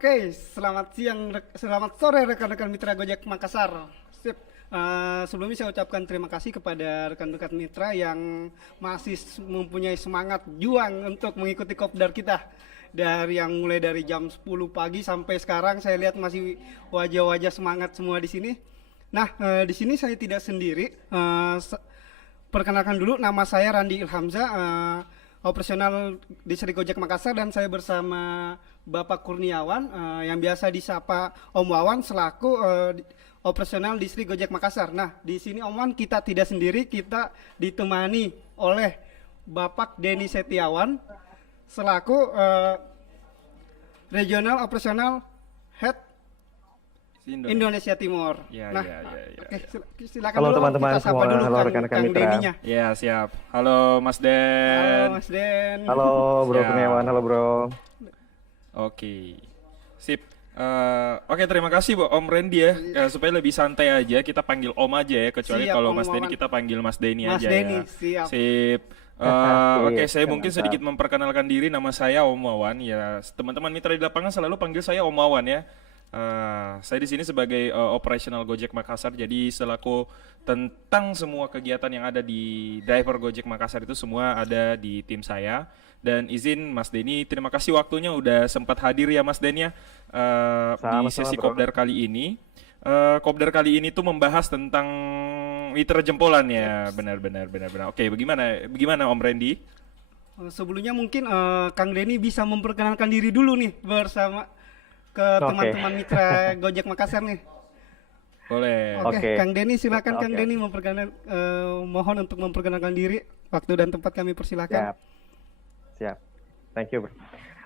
Oke, selamat siang, selamat sore rekan-rekan mitra Gojek Makassar. Sip. Sebelumnya saya ucapkan terima kasih kepada rekan-rekan mitra yang masih mempunyai semangat juang untuk mengikuti kopdar kita. Dari yang mulai dari jam 10 pagi sampai sekarang saya lihat masih wajah-wajah semangat semua di sini. Nah, di sini saya tidak sendiri. Perkenalkan dulu, nama saya Randi Ilhamza, operasional distrik Gojek Makassar, dan saya bersama Bapak Kurniawan, yang biasa disapa Om Wawan, selaku operasional distrik Gojek Makassar. Nah, di sini Om Wawan kita tidak sendiri, kita ditemani oleh Bapak Denny Setiawan selaku regional operasional head Indonesia Timur. Ya, Nah, ya, ya, ya, oke, ya. silakan Halo dulu Om, teman-teman kita sapa semua, dulu halo Kang, rekan-rekan Kang mitra. Denny-nya. Ya, siap. Halo Mas Halo Den. Mas Den. Halo Bro Siap. Kurniawan, halo Bro. Oke. Sip. Oke, terima kasih Om Randy ya. Supaya lebih santai aja, kita panggil Om aja ya. Kecuali Siap, kalau Om Mas Denny Wawan. kita panggil Mas Denny Mas aja Denny, ya. siap. Sip. Oke, saya mungkin mantap. sedikit memperkenalkan diri. Nama saya Om Wawan. Ya, teman-teman mitra di lapangan selalu panggil saya Om Wawan ya. Saya di sini sebagai operational Gojek Makassar, jadi selaku tentang semua kegiatan yang ada di driver Gojek Makassar itu semua ada di tim saya. Dan izin Mas Denny, terima kasih waktunya udah sempat hadir ya Mas Den ya di Sama-sama, sesi Bro. Kopdar kali ini. Kopdar kali ini tuh membahas tentang mitra jempolan ya, benar-benar. Oke, bagaimana Om Randy? Sebelumnya mungkin Kang Denny bisa memperkenalkan diri dulu nih bersama ke Oke. teman-teman mitra Gojek Makassar nih. Boleh. Oke, Oke. Kang Denny silakan. Kang Oke. Denny mohon untuk memperkenalkan diri. Waktu dan tempat kami persilakan. Siap, siap. Thank you, Bro.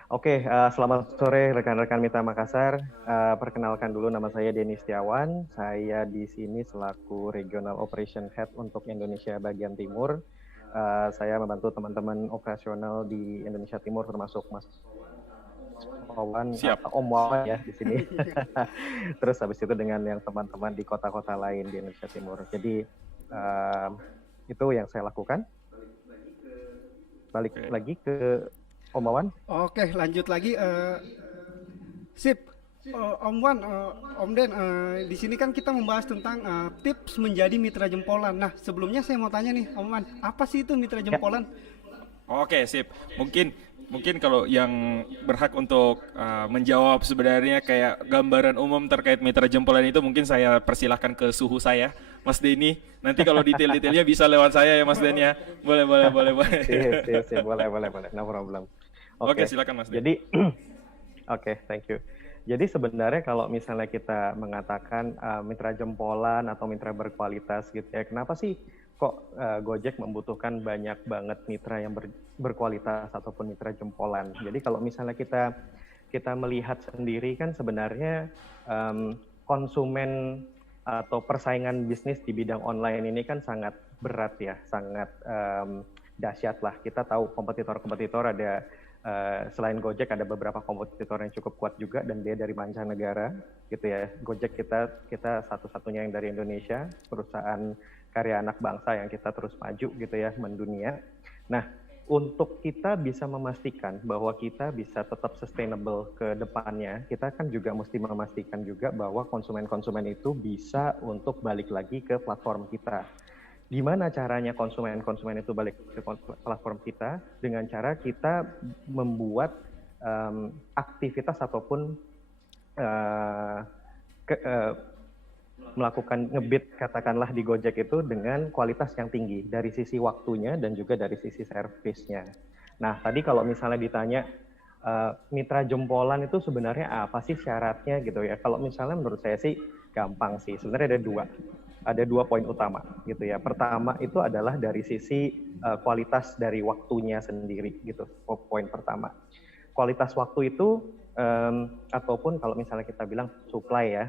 Oke, selamat sore rekan-rekan mitra Makassar. Perkenalkan dulu, nama saya Denny Setiawan. Saya di sini selaku Regional Operation Head untuk Indonesia bagian Timur. Saya membantu teman-teman operasional di Indonesia Timur, termasuk Mas Wawan, Siap. Om Wawan ya di sini. Terus habis itu dengan yang teman-teman di kota-kota lain di Indonesia Timur. Jadi itu yang saya lakukan. Balik Oke. lagi ke Om Wawan. Oke, lanjut lagi. Sip. Om Wan, Om Den, di sini kan kita membahas tentang tips menjadi mitra jempolan. Nah, sebelumnya saya mau tanya nih, Om Wan, apa sih itu mitra jempolan? Oke, sip. Mungkin kalau yang berhak untuk menjawab sebenarnya kayak gambaran umum terkait mitra jempolan itu mungkin saya persilahkan ke suhu saya, Mas Denny. Nanti kalau detail-detailnya bisa lewat saya ya Mas Den ya. Boleh. Sip, boleh. No problem. Oke, silakan Mas Den. Jadi, oke, thank you. Jadi sebenarnya kalau misalnya kita mengatakan mitra jempolan atau mitra berkualitas gitu ya, kenapa sih kok Gojek membutuhkan banyak banget mitra yang berkualitas ataupun mitra jempolan? Jadi kalau misalnya kita melihat sendiri kan sebenarnya konsumen atau persaingan bisnis di bidang online ini kan sangat berat ya, sangat dahsyat lah. Kita tahu kompetitor-kompetitor ada. Selain Gojek ada beberapa kompetitor yang cukup kuat juga dan dia dari mancanegara gitu ya. Gojek kita satu-satunya yang dari Indonesia, perusahaan karya anak bangsa yang kita terus maju gitu ya mendunia. Nah, untuk kita bisa memastikan bahwa kita bisa tetap sustainable ke depannya, kita kan juga mesti memastikan juga bahwa konsumen-konsumen itu bisa untuk balik lagi ke platform kita. Gimana caranya konsumen itu balik ke platform kita? Dengan cara kita membuat aktivitas ataupun melakukan ngebit katakanlah di Gojek itu dengan kualitas yang tinggi dari sisi waktunya dan juga dari sisi servisnya. Nah, tadi kalau misalnya ditanya mitra jempolan itu sebenarnya apa sih syaratnya gitu ya? Kalau misalnya menurut saya sih gampang sih. Sebenarnya ada dua poin utama gitu ya. Pertama itu adalah dari sisi kualitas dari waktunya sendiri gitu. Poin pertama. Kualitas waktu itu ataupun kalau misalnya kita bilang supply ya,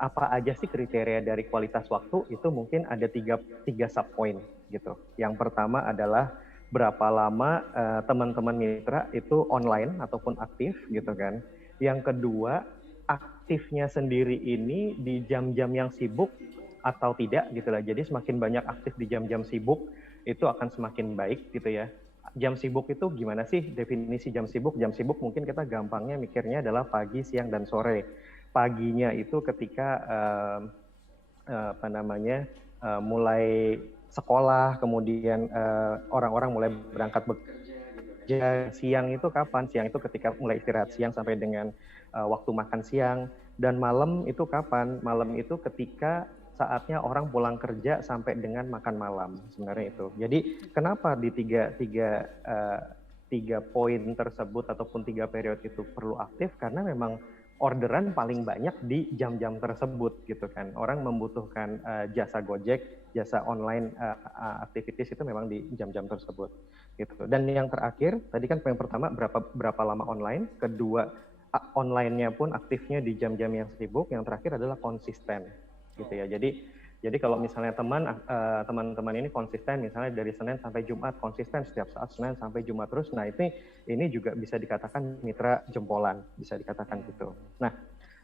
apa aja sih kriteria dari kualitas waktu itu mungkin ada tiga sub point gitu. Yang pertama adalah berapa lama teman-teman mitra itu online ataupun aktif gitu kan. Yang kedua, aktifnya sendiri ini di jam-jam yang sibuk atau tidak gitu lah. Jadi semakin banyak aktif di jam-jam sibuk itu akan semakin baik gitu ya. jam sibuk itu gimana sih definisi jam sibuk? Jam sibuk mungkin kita gampangnya mikirnya adalah pagi, siang, dan sore. Paginya itu ketika mulai sekolah, kemudian orang-orang mulai berangkat bekerja. Siang itu kapan? Siang itu ketika mulai istirahat siang sampai dengan waktu makan siang. Dan malam itu kapan? Malam itu ketika saatnya orang pulang kerja sampai dengan makan malam, sebenarnya itu. Jadi kenapa di tiga poin tersebut ataupun 3 periode itu perlu aktif? Karena memang orderan paling banyak di jam-jam tersebut gitu kan. Orang membutuhkan jasa Gojek, jasa online activities itu memang di jam-jam tersebut gitu. Dan yang terakhir tadi kan yang pertama berapa lama online, kedua online-nya pun aktifnya di jam-jam yang sibuk, yang terakhir adalah konsisten gitu ya. Jadi kalau misalnya teman-teman ini konsisten, misalnya dari Senin sampai Jumat konsisten setiap saat Senin sampai Jumat terus, nah ini juga bisa dikatakan mitra jempolan, bisa dikatakan gitu. Nah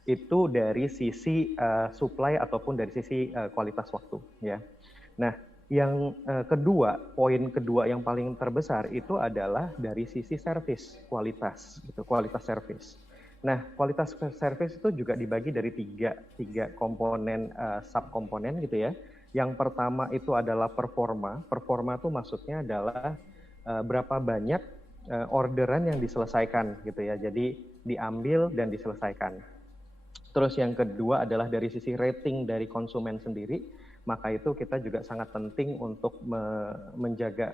itu dari sisi supply ataupun dari sisi kualitas waktu ya. Nah yang poin kedua yang paling terbesar itu adalah dari sisi service, kualitas service. Nah, kualitas service itu juga dibagi dari tiga komponen, subkomponen gitu ya. Yang pertama itu adalah performa. Performa itu maksudnya adalah berapa banyak orderan yang diselesaikan gitu ya. Jadi diambil dan diselesaikan. Terus yang kedua adalah dari sisi rating dari konsumen sendiri. Maka itu kita juga sangat penting untuk menjaga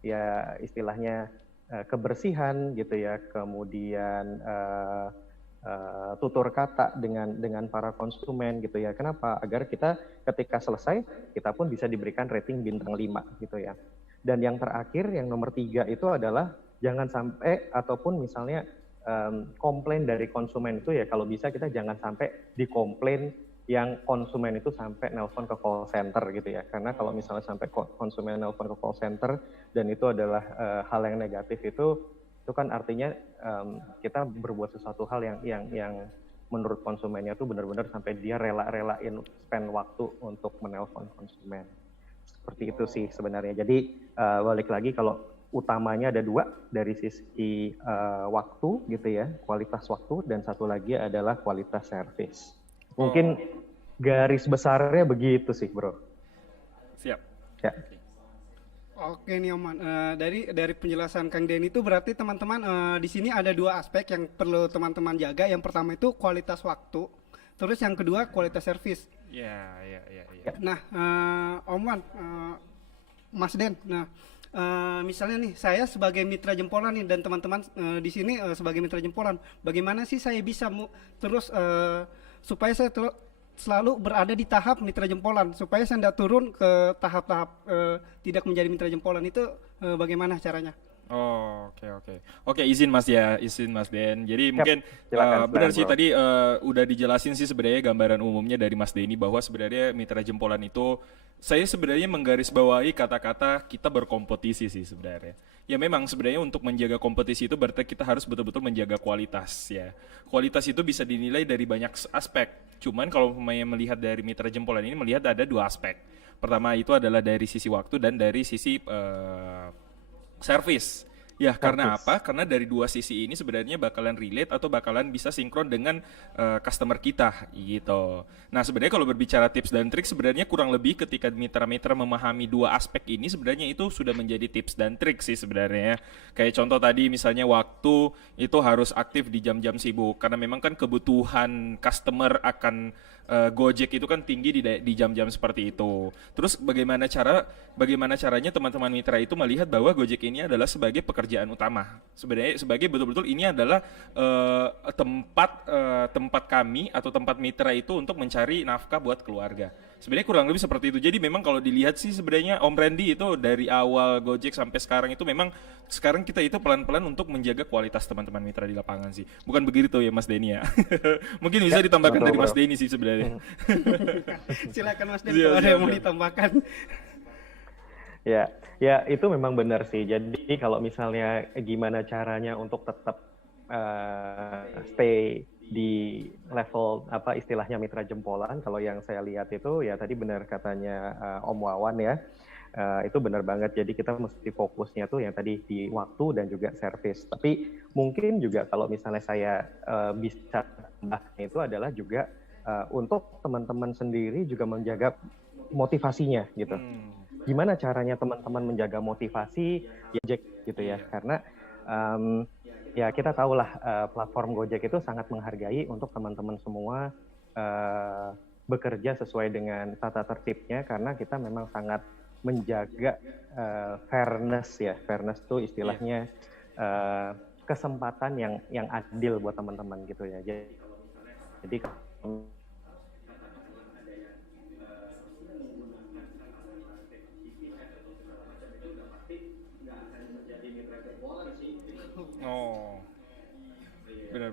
ya istilahnya kebersihan gitu ya, kemudian tutur kata dengan para konsumen gitu ya. Kenapa? Agar kita ketika selesai kita pun bisa diberikan rating bintang 5 gitu ya. Dan yang terakhir yang nomor 3 itu adalah jangan sampai ataupun misalnya komplain dari konsumen itu ya, kalau bisa kita jangan sampai dikomplain yang konsumen itu sampai nelpon ke call center gitu ya. Karena kalau misalnya sampai konsumen nelpon ke call center dan itu adalah hal yang negatif, itu kan artinya kita berbuat sesuatu hal yang menurut konsumennya tuh benar-benar sampai dia rela-relain spend waktu untuk menelpon konsumen. Seperti itu sih sebenarnya. Jadi balik lagi, kalau utamanya ada 2 dari sisi waktu gitu ya, kualitas waktu, dan satu lagi adalah kualitas service. Mungkin garis besarnya begitu sih, bro. Siap. Ya. Oke nih Oman, dari penjelasan Kang Den itu berarti teman-teman di sini ada 2 aspek yang perlu teman-teman jaga. Yang pertama itu kualitas waktu, terus yang kedua kualitas servis. Ya. Nah, Oman, Mas Den, nah misalnya nih saya sebagai mitra jempolan nih dan teman-teman di sini sebagai mitra jempolan, bagaimana sih saya bisa terus supaya saya selalu berada di tahap mitra jempolan, supaya saya tidak turun ke tahap-tahap tidak menjadi mitra jempolan itu bagaimana caranya? Oke, izin Mas Den. Jadi mungkin benar sih bro. tadi udah dijelasin sih sebenarnya gambaran umumnya dari Mas Denny bahwa sebenarnya mitra jempolan itu saya sebenarnya menggarisbawahi kata-kata kita berkompetisi sih sebenarnya. Ya memang sebenarnya untuk menjaga kompetisi itu berarti kita harus betul-betul menjaga kualitas ya. Kualitas itu bisa dinilai dari banyak aspek. Cuman kalau melihat dari mitra jempolan ini melihat ada 2 aspek. Pertama itu adalah dari sisi waktu dan dari sisi service. Ya, karena apa? Karena dari 2 sisi ini sebenarnya bakalan relate atau bakalan bisa sinkron dengan customer kita gitu. Nah, sebenarnya kalau berbicara tips dan trik sebenarnya kurang lebih ketika mitra-mitra memahami 2 aspek ini sebenarnya itu sudah menjadi tips dan trik sih sebenarnya. Kayak contoh tadi misalnya waktu itu harus aktif di jam-jam sibuk karena memang kan kebutuhan customer akan Gojek itu kan tinggi di jam-jam seperti itu. Terus bagaimana caranya teman-teman mitra itu melihat bahwa Gojek ini adalah sebagai pekerjaan utama. Sebenarnya sebagai betul-betul ini adalah tempat kami atau tempat mitra itu untuk mencari nafkah buat keluarga. Sebenarnya kurang lebih seperti itu. Jadi memang kalau dilihat sih sebenarnya Om Randy itu dari awal Gojek sampai sekarang itu memang sekarang kita itu pelan-pelan untuk menjaga kualitas teman-teman mitra di lapangan sih. Bukan begitu ya Mas Denny ya. Mungkin bisa ditambahkan betul, dari bro. Mas Denny sih sebenarnya. Silakan Mas Den kalau ada yang mau ditambahkan. Ya itu memang benar sih. Jadi kalau misalnya gimana caranya untuk tetap stay di level apa istilahnya mitra jempolan, kalau yang saya lihat itu ya tadi benar katanya Om Wawan ya. Itu benar banget. Jadi kita mesti fokusnya tuh yang tadi di waktu dan juga service. Tapi mungkin juga kalau misalnya saya bisa tambahnya itu adalah juga untuk teman-teman sendiri juga menjaga motivasinya gitu. Gimana caranya teman-teman menjaga motivasi Gojek gitu ya? Karena ya kita tahulah platform Gojek itu sangat menghargai untuk teman-teman semua bekerja sesuai dengan tata tertibnya, karena kita memang sangat menjaga fairness ya. Fairness itu istilahnya kesempatan yang adil buat teman-teman gitu ya. Jadi Oh, benar.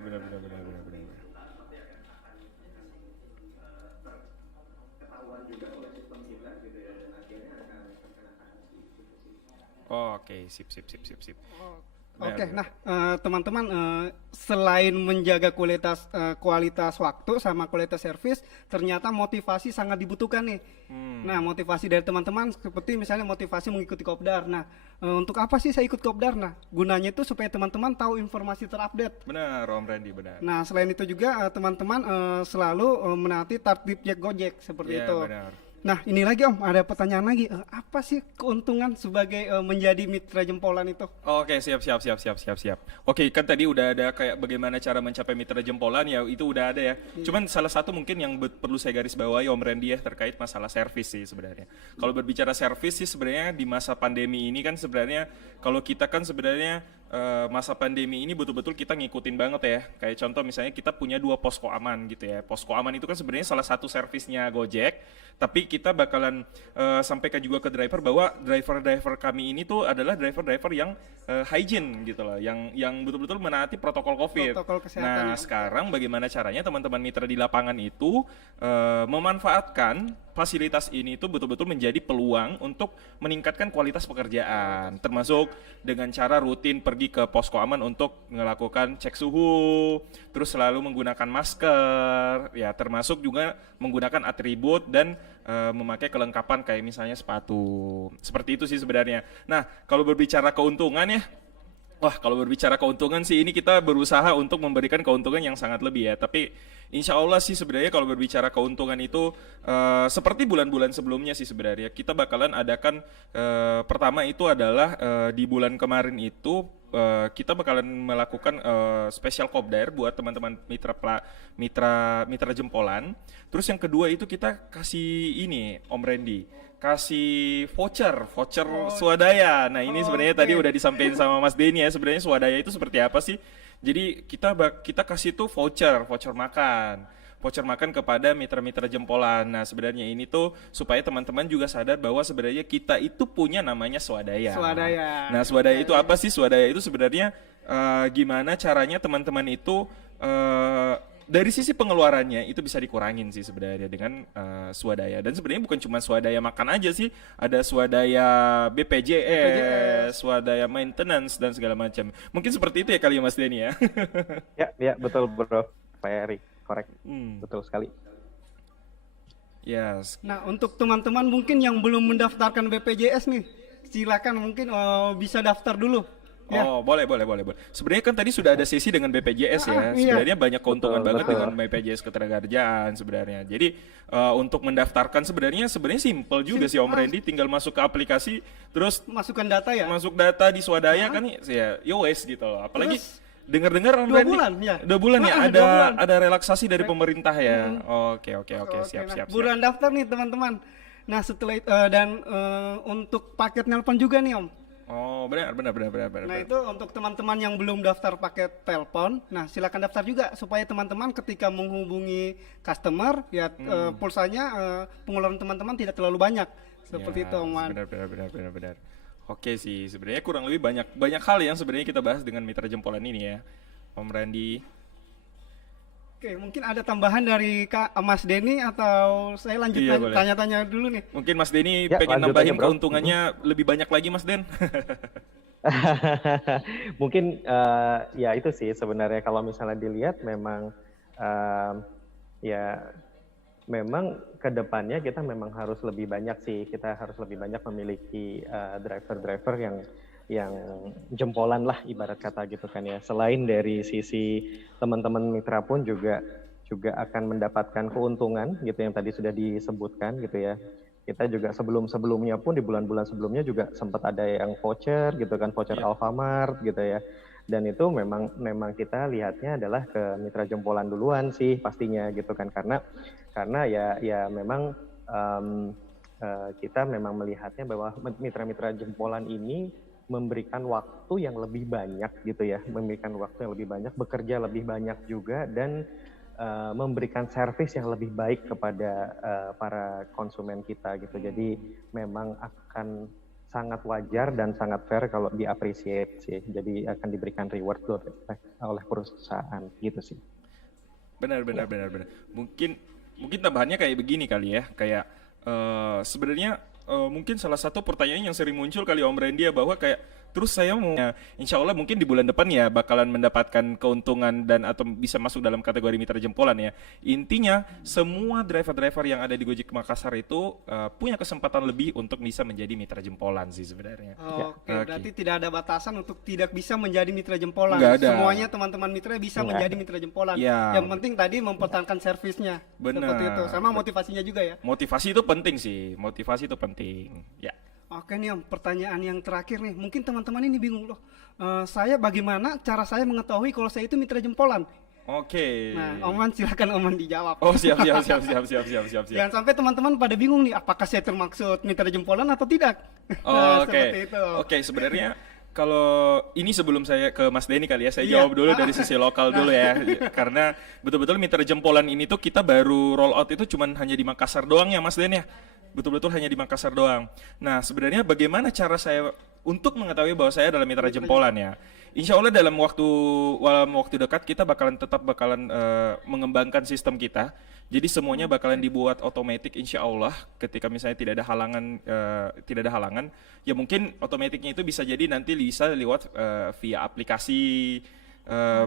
Oh, oke, sip. Oke, nah teman-teman, selain menjaga kualitas waktu sama kualitas servis, ternyata motivasi sangat dibutuhkan nih. Nah, motivasi dari teman-teman seperti misalnya motivasi mengikuti kopdar. Nah, untuk apa sih saya ikut kopdar? Nah, gunanya itu supaya teman-teman tahu informasi terupdate. Benar, Om Randy, benar. Nah, selain itu juga teman-teman selalu menaati tertib Gojek seperti Iya, itu. benar. Nah, ini lagi Om, ada pertanyaan lagi. Apa sih keuntungan sebagai menjadi mitra jempolan itu? Oke, siap. Oke, kan tadi udah ada kayak bagaimana cara mencapai mitra jempolan ya, itu udah ada ya. Cuman salah satu mungkin yang perlu saya garis bawahi Om Randy ya, terkait masalah servis sih sebenarnya. Kalau berbicara servis sih sebenarnya di masa pandemi ini kan sebenarnya kalau kita kan sebenarnya masa pandemi ini betul-betul kita ngikutin banget ya. Kayak contoh misalnya kita punya 2 posko aman gitu ya. Posko aman itu kan sebenarnya salah satu servisnya Gojek, tapi kita bakalan sampaikan juga ke driver bahwa driver kami ini tuh adalah driver yang hygiene gitu loh, yang betul-betul menaati protokol COVID. Protokol kesehatan Nah, ya. sekarang bagaimana caranya teman-teman mitra di lapangan itu memanfaatkan fasilitas ini itu betul-betul menjadi peluang untuk meningkatkan kualitas pekerjaan, termasuk dengan cara rutin pergi ke posko aman untuk melakukan cek suhu, terus selalu menggunakan masker, ya termasuk juga menggunakan atribut dan memakai kelengkapan kayak misalnya sepatu. Seperti itu sih sebenarnya. Nah, kalau berbicara keuntungan ya, wah, kalau berbicara keuntungan sih ini kita berusaha untuk memberikan keuntungan yang sangat lebih ya. Tapi insya Allah sih sebenarnya kalau berbicara keuntungan itu seperti bulan-bulan sebelumnya sih sebenarnya. Kita bakalan adakan pertama itu adalah di bulan kemarin itu kita bakalan melakukan special kopdar buat teman-teman mitra jempolan. Terus yang kedua itu kita kasih ini Om Randy, kasih voucher swadaya. Nah, ini sebenarnya tadi udah disampaikan sama Mas Denny ya, sebenarnya swadaya itu seperti apa sih? Jadi kita kasih tuh voucher makan kepada mitra-mitra jempolan. Nah, sebenarnya ini tuh supaya teman-teman juga sadar bahwa sebenarnya kita itu punya namanya swadaya. Nah, swadaya itu apa sih? Swadaya itu sebenarnya gimana caranya teman-teman itu dari sisi pengeluarannya itu bisa dikurangin sih sebenarnya dengan swadaya. Dan sebenarnya bukan cuma swadaya makan aja sih, ada swadaya BPJS, swadaya maintenance dan segala macam. Mungkin seperti itu ya kali ya Mas Denny ya. Ya betul bro, Pak Erik, korek, betul sekali. Yes. Nah, untuk teman-teman mungkin yang belum mendaftarkan BPJS nih, silakan mungkin bisa daftar dulu. Ya. Oh, boleh. Sebenarnya kan tadi sudah ada sesi dengan BPJS ya. Iya. Sebenarnya banyak keuntungan banget betul. dengan BPJS Ketenagakerjaan sebenarnya. Jadi untuk mendaftarkan sebenarnya simple juga sih Om Randy, tinggal masuk ke aplikasi, terus Masukkan data ya. masuk data di swadaya kan ya wes gitu loh. Apalagi Terus, dengar-dengar Om 2 Randy, bulan, ya? 2 bulan ya, 2 bulan. ada relaksasi dari pemerintah ya. Oke, siap. Buruan daftar nih teman-teman. Nah, setelah dan untuk paket nelpon juga nih Om. Oh, benar. Nah, itu untuk teman-teman yang belum daftar paket telepon, nah silakan daftar juga supaya teman-teman ketika menghubungi customer ya pulsanya pengeluaran teman-teman tidak terlalu banyak. Seperti itu Om Wan. Benar. Oke sih, sebenarnya kurang lebih banyak hal yang sebenarnya kita bahas dengan mitra jempolan ini ya, Om Randy. Oke, mungkin ada tambahan dari Mas Denny atau saya lanjut Iya, boleh. tanya-tanya dulu nih. Mungkin Mas Denny Ya, pengen lanjut nambahin aja, Bro. keuntungannya lebih banyak lagi Mas Den. Mungkin ya itu sih sebenarnya kalau misalnya dilihat memang ya memang ke depannya kita memang harus lebih banyak sih, kita harus lebih banyak memiliki driver-driver yang jempolan lah ibarat kata gitu kan ya. Selain dari sisi teman-teman mitra pun juga akan mendapatkan keuntungan gitu yang tadi sudah disebutkan gitu ya. Kita juga sebelumnya pun di bulan-bulan sebelumnya juga sempat ada yang voucher gitu kan, voucher Alfamart gitu ya. Dan itu memang kita lihatnya adalah ke mitra jempolan duluan sih pastinya gitu kan, karena ya memang kita memang melihatnya bahwa mitra-mitra jempolan ini memberikan waktu yang lebih banyak gitu ya, memberikan waktu yang lebih banyak, bekerja lebih banyak juga, dan memberikan servis yang lebih baik kepada para konsumen kita gitu. Jadi memang akan sangat wajar dan sangat fair kalau di-appreciate sih. Jadi akan diberikan reward oleh perusahaan gitu sih. Benar. Mungkin tambahannya kayak begini kali ya, kayak sebenarnya mungkin salah satu pertanyaan yang sering muncul kali Om Randy ya, bahwa kayak terus saya mau, ya, insya Allah mungkin di bulan depan ya bakalan mendapatkan keuntungan dan atau bisa masuk dalam kategori mitra jempolan ya. Intinya semua driver-driver yang ada di Gojek Makassar itu punya kesempatan lebih untuk bisa menjadi mitra jempolan sih sebenarnya. Oke, berarti tidak ada batasan untuk tidak bisa menjadi mitra jempolan. Nggak ada. Semuanya teman-teman mitra bisa menjadi mitra jempolan. Ya. Yang penting tadi mempertahankan servisnya. Benar. Seperti itu. Sama motivasinya juga ya. Motivasi itu penting sih, motivasi itu penting. Ya. Oke nih Om, pertanyaan yang terakhir nih. Mungkin teman-teman ini bingung loh. Saya bagaimana cara saya mengetahui kalau saya itu mitra jempolan? Oke. Nah, Oman silakan Oman dijawab. Oh, siap. Jangan sampai teman-teman pada bingung nih, apakah saya termaksud mitra jempolan atau tidak? Nah, Oke. seperti itu. Oke, sebenarnya kalau ini sebelum saya ke Mas Denny kali ya, saya Iya. jawab dulu dari sisi lokal dulu ya. Karena betul-betul mitra jempolan ini tuh kita baru roll out itu cuman hanya di Makassar doang ya Mas Denny ya. Betul-betul hanya di Makassar doang. Nah, sebenarnya bagaimana cara saya untuk mengetahui bahwa saya adalah mitra jempolan ya? Insya Allah dalam waktu dekat kita tetap bakalan mengembangkan sistem kita. Jadi semuanya bakalan dibuat otomatis insya Allah. Ketika misalnya tidak ada halangan, ya mungkin otomatisnya itu bisa jadi nanti bisa lewat via aplikasi.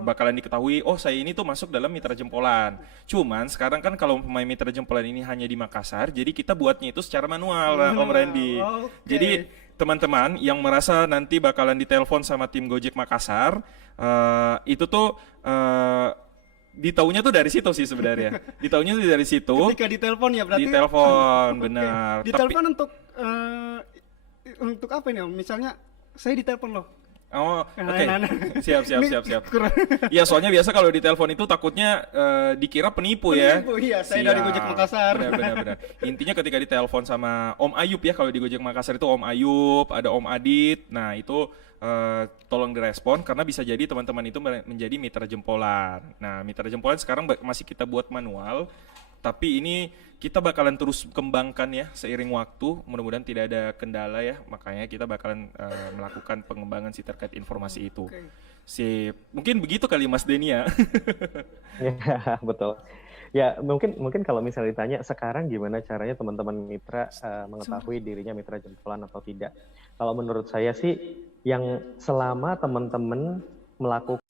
Bakalan diketahui, oh saya ini tuh masuk dalam mitra jempolan. Cuman sekarang kan kalau pemain mitra jempolan ini hanya di Makassar, jadi kita buatnya itu secara manual, Om Randy. Oke. Jadi teman-teman yang merasa nanti bakalan ditelepon sama tim Gojek Makassar, itu tuh ditaunya tuh dari situ sih sebenarnya. Ditaunya tuh dari situ. Ketika ditelepon ya berarti. Ditelepon, benar. Ditelepon untuk apa ini Om? Misalnya saya ditelepon loh. Oh, oke. Nah. Siap. Ini kurang. Iya, soalnya biasa kalau ditelepon itu takutnya dikira penipu ya. Penipu, iya. Saya dari Gojek Makassar. Benar. Intinya ketika ditelepon sama Om Ayub ya, kalau di Gojek Makassar itu Om Ayub, ada Om Adit. Nah, itu tolong direspon karena bisa jadi teman-teman itu menjadi mitra jempolan. Nah, mitra jempolan sekarang masih kita buat manual. Tapi ini kita bakalan terus kembangkan ya seiring waktu, mudah-mudahan tidak ada kendala ya, makanya kita bakalan melakukan pengembangan terkait informasi itu. Mungkin begitu kali Mas Denny ya. Ya, betul. Ya, mungkin kalau misalnya ditanya sekarang gimana caranya teman-teman mitra mengetahui dirinya mitra jempolan atau tidak. Kalau menurut saya sih, yang selama teman-teman melakukan